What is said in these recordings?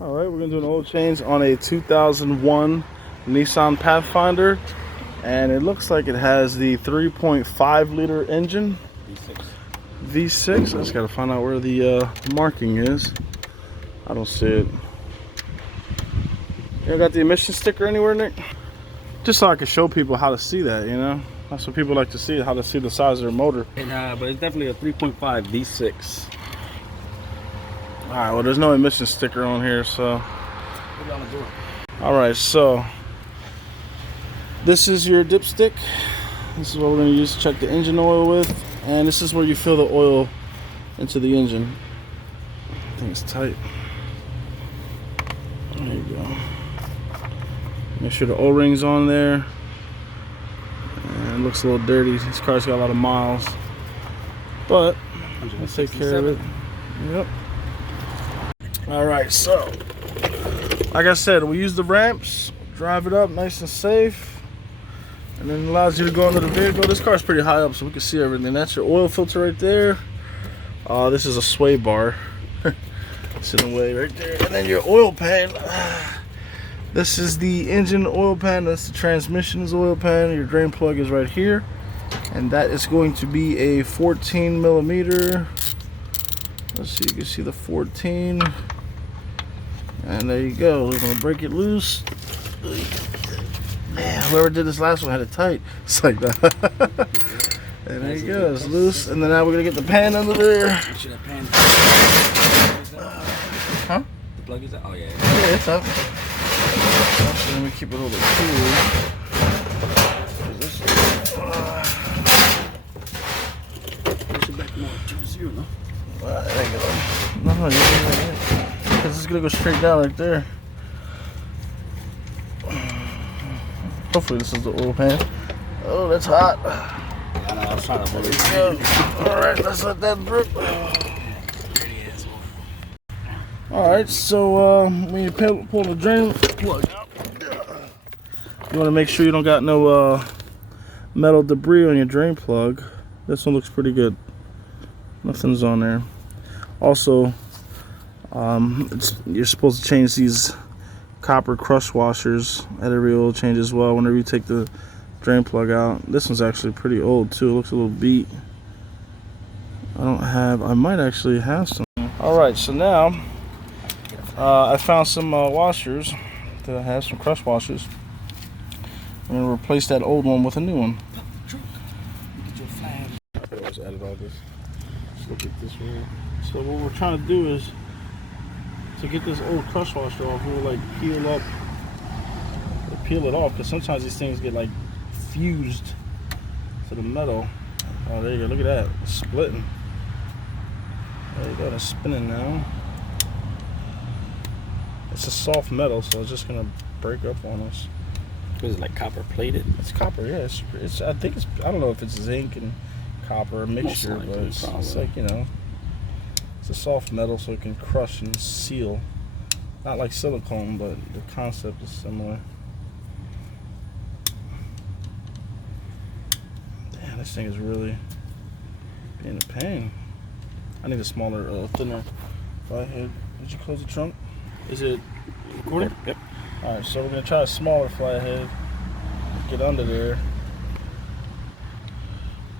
All right, we're gonna do an oil change on a 2001 Nissan Pathfinder, and it looks like it has the 3.5 liter engine. V6. I just gotta find out where the marking is. I don't see it. You got the emission sticker anywhere, Nick? Just so I can show people how to see that, you know? That's what people like to see, how to see the size of their motor. And, but it's definitely a 3.5 V6. Alright, well there's no emission sticker on here, so. Alright, so this is your dipstick. This is what we're going to use to check the engine oil with. And this is where you fill the oil into the engine. I think it's tight. There you go. Make sure the O-ring's on there. And it looks a little dirty. This car's got a lot of miles. But let's take care of it. Yep. Alright, so like I said, we use the ramps, drive it up nice and safe, and then it allows you to go under the vehicle. This car's pretty high up so we can see everything. That's your oil filter right there. This is a sway bar. It's in the way right there. And then your oil pan. This is the engine oil pan. That's the transmission's oil pan. Your drain plug is right here. And that is going to be a 14 millimeter. Let's see, you can see the 14. And there you go. We're gonna break it loose. Man, whoever did this last one had it tight. It's like that. And there you go. It's loose. And then now we're gonna get the pan under there. Huh? The plug is out? Oh, yeah. Yeah, it's up. Actually, let me keep it a little bit cool. There you go. No, you're right. Because it's gonna go straight down right there. Hopefully this is the oil pan. Oh, that's hot. I was trying to hold it. Alright, let's let that drip. Alright, so when you pull the drain plug out, you want to make sure you don't got no metal debris on your drain plug. This one looks pretty good. Nothing's on there. Also, you're supposed to change these copper crush washers at every oil change as well whenever you take the drain plug out. This one's actually pretty old too. It looks a little beat. I might actually have some. Alright, so now I found some washers that have some crush washers. I'm going to replace that old one with a new one. I always added all this. Let's look at this one. So what we're trying to do is to get this old crush washer off, we'll like peel it off, because sometimes these things get like fused to the metal. Oh, there you go. Look at that. It's splitting. There you go. It's spinning now. It's a soft metal, so it's just gonna break up on us. Is it like copper plated? It's copper, yeah. It's I think it's, I don't know if it's zinc and copper mixture, but it's like, you know, it's a soft metal, so it can crush and seal. Not like silicone, but the concept is similar. Damn, this thing is really being a pain. I need a smaller, thinner flathead. Did you close the trunk? Is it recording? Yep. Alright, so we're going to try a smaller flathead. Get under there.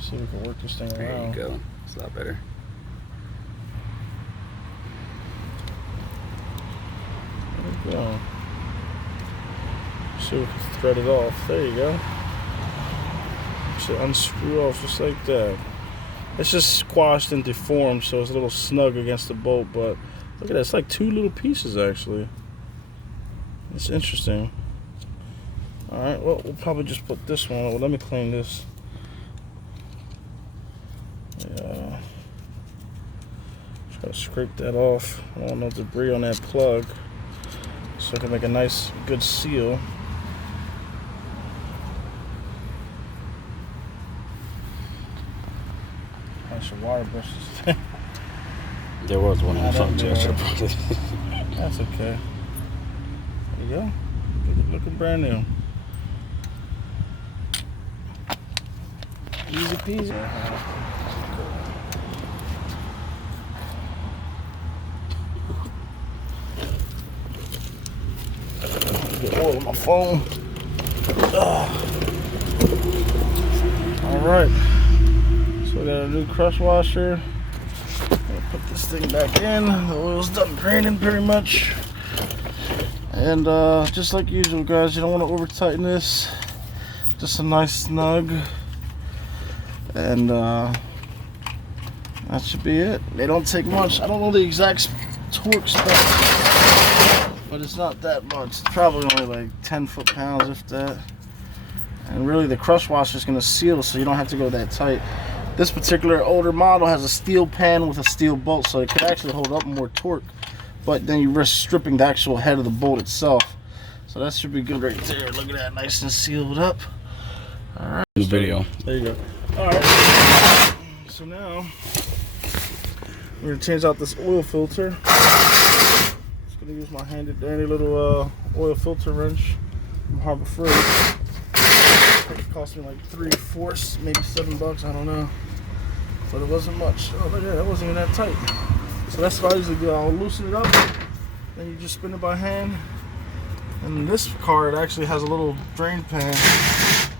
See if we can work this thing around. There you go. It's a lot better. There we go. See if we can thread it off. There you go. Should unscrew off just like that. It's just squashed and deformed, so it's a little snug against the bolt, but look at that. It's like two little pieces, actually. It's interesting. Alright, well, we'll probably just put this one on. Well, let me clean this. Yeah. Try to scrape that off. I don't want no debris on that plug, so I can make a nice, good seal. I should wire brush this thing. There was one in the front too. I should have brought it. That's okay. There you go. Looking brand new. Easy peasy. my phone. Alright. So we got a new crush washer. I'll put this thing back in. The oil's done draining pretty much. And just like usual, guys, you don't want to over tighten this. Just a nice snug. And that should be it. They don't take much. I don't know the exact torque spec, but it's not that much. It's probably only like 10 foot-pounds, if that. And really, the crush washer is going to seal, so you don't have to go that tight. This particular older model has a steel pan with a steel bolt, so it could actually hold up more torque. But then you risk stripping the actual head of the bolt itself. So that should be good right there. Look at that, nice and sealed up. All right. New video. There you go. All right. So now we're gonna change out this oil filter. Just gonna use my handy dandy little oil filter wrench from Harbor Freight. I think it cost me like $3/4, maybe $7, I don't know. But it wasn't much. Oh, look at that, that wasn't even that tight. So that's what I usually do. I'll loosen it up, then you just spin it by hand. And in this car, it actually has a little drain pan,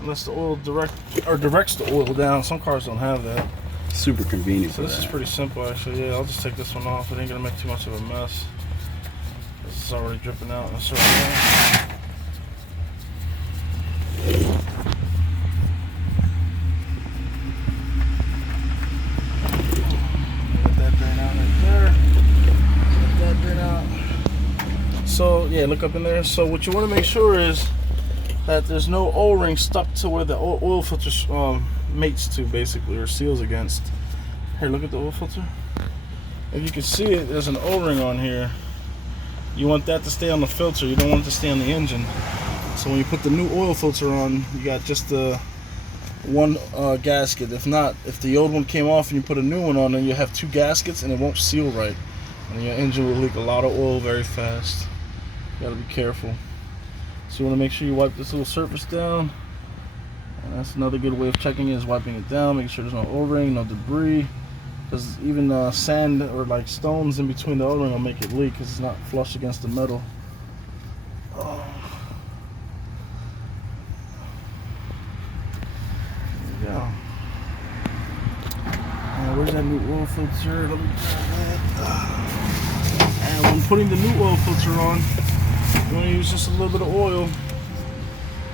unless the oil directs the oil down. Some cars don't have that. Super convenient. So this is pretty simple, actually. Yeah, I'll just take this one off. It ain't gonna make too much of a mess. This is already dripping out in a certain way. So yeah, look up in there. So what you want to make sure is that there's no O-ring stuck to where the oil filter mates to, basically, or seals against. Here, look at the oil filter. If you can see it, there's an O-ring on here. You want that to stay on the filter. You don't want it to stay on the engine. So when you put the new oil filter on, you got just the one gasket. If not, if the old one came off and you put a new one on, then you have two gaskets and it won't seal right, and your engine will leak a lot of oil very fast. You gotta be careful. So you want to make sure you wipe this little surface down. And that's another good way of checking it, is wiping it down, making sure there's no O-ring, no debris. Because even sand or like stones in between the O-ring will make it leak because it's not flush against the metal. Oh. There we go. And where's that new oil filter? Let me grab that. And when putting the new oil filter on, you want to use just a little bit of oil,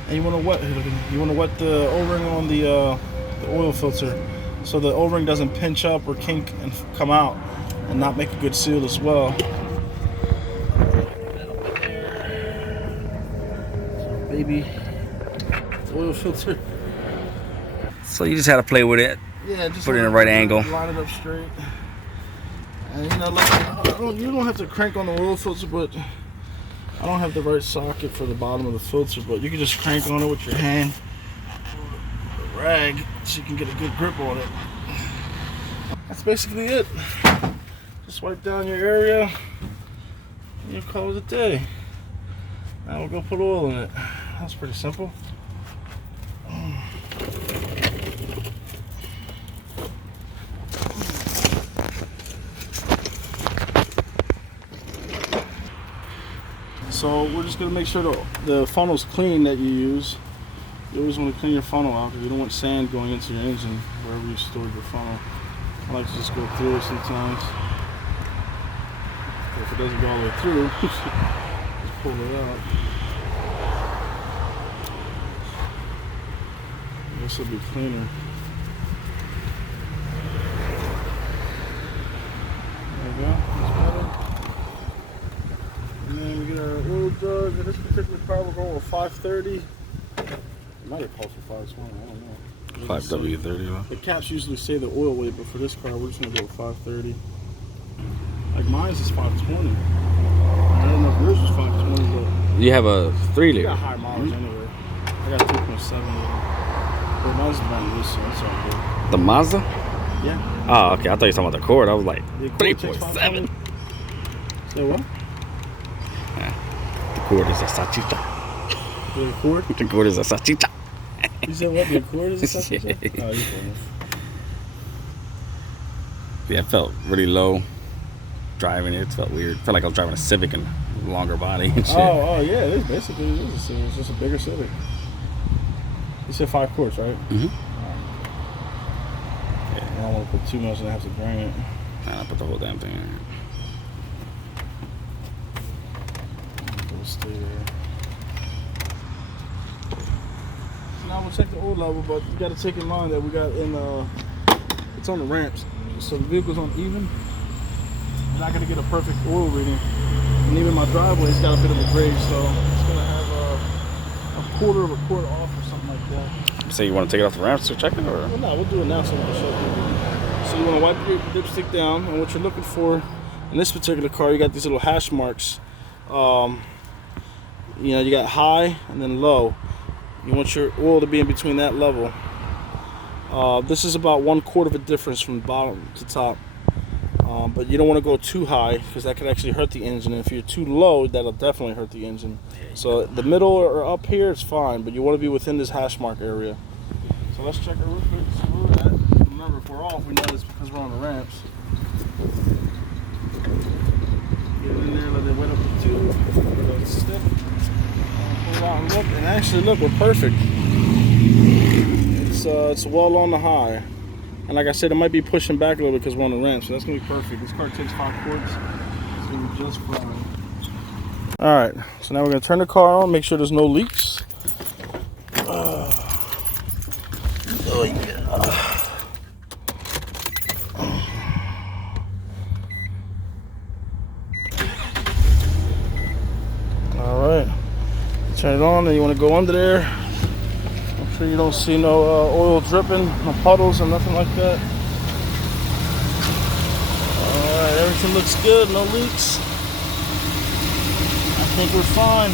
and you want to wet the O-ring on the oil filter, so the O-ring doesn't pinch up or kink and come out, and not make a good seal as well. So, baby, the oil filter. So you just had to play with it. Yeah, just put it in the right angle. Line it up straight. And you know, like, you don't have to crank on the oil filter, but I don't have the right socket for the bottom of the filter, but you can just crank on it with your hand, or a rag, so you can get a good grip on it. That's basically it. Just wipe down your area, and you call it a day. Now we'll go put oil in it. That's pretty simple. So we're just going to make sure the funnel's clean that you use. You always want to clean your funnel out because you don't want sand going into your engine wherever you stored your funnel. I like to just go through it sometimes. But if it doesn't go all the way through, just pull it out. This will be cleaner. There we go. That's better. And then we get our oil jug. In this particular car, we're going with 530. It might have called for 520. I don't know. 5W30. The caps usually say the oil weight, but for this car, we're just gonna go with 530. Like mine's is 520. I don't know if yours was 520, but You have a 3 I liter. got high mileage anyway. I got 3.7 liter. But mine's brand new, so it's all good. The Mazda? Yeah. Oh, okay. I thought you were talking about the Accord. I was like, The Accord takes 3.7. 520. Say what? The Accord is a salchicha. The Accord? The Accord is a salchicha. You said what? The Accord is a salchicha? Oh, you funny. Yeah, it felt really low driving it. It felt weird. Felt like I was driving a Civic in longer body and shit. Oh yeah, it is basically it is a Civic. It's just a bigger Civic. You said 5 quarts, right? Mm-hmm. Yeah. I don't want to put too much and I have to drain it. And I put the whole damn thing in. It'll stay there. So now we'll check the oil level, but you got to take in mind that we got it's on the ramps, so the vehicle's uneven. You're not gonna get a perfect oil reading, and even my driveway's got a bit of a grade, so it's gonna have a quarter of a quart off or something like that. So you want to take it off the ramps to check it, or? Well, no, we'll do it now so we can show you. So you want to wipe your dipstick down, and what you're looking for in this particular car, you got these little hash marks. You know, you got high and then low. You want your oil to be in between that level. This is about 1/4 of a difference from bottom to top. But you don't want to go too high because that could actually hurt the engine. And if you're too low, that'll definitely hurt the engine. So the middle or up here is fine, but you want to be within this hash mark area. So let's check it real quick. See where we're at. Remember, if we're off, we know this because we're on the ramps. Get in there, let it wet up the tube, let it stick. Pull it out and look. And actually, look, we're perfect. It's well on the high. And like I said, it might be pushing back a little bit because we're on the ramp, so that's going to be perfect. This car takes 5 quarts. It's going to be just fine. Alright, so now we're going to turn the car on, make sure there's no leaks. Oh, yeah. Alright, turn it on, and you want to go under there. Make sure you don't see no oil dripping, no puddles or nothing like that. Alright, everything looks good, no leaks. I think we're fine.